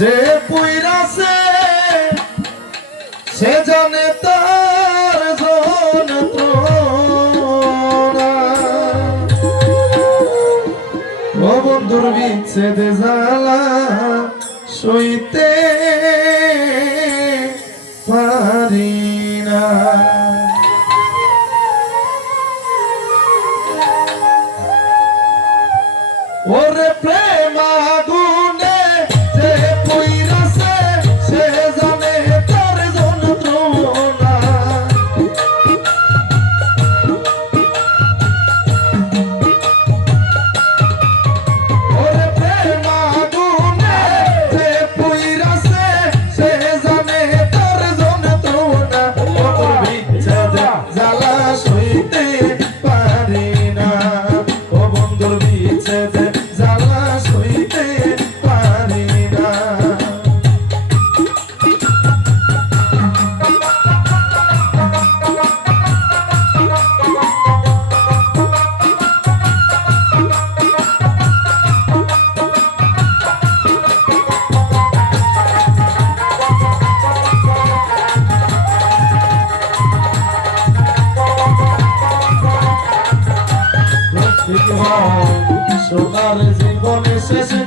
যে পুইরাছে সে জানে তার বন্ধুর বিচ্ছেদে জ্বালা সইতে পারি না। ওরে প্রেম আমার জীবনে শেষে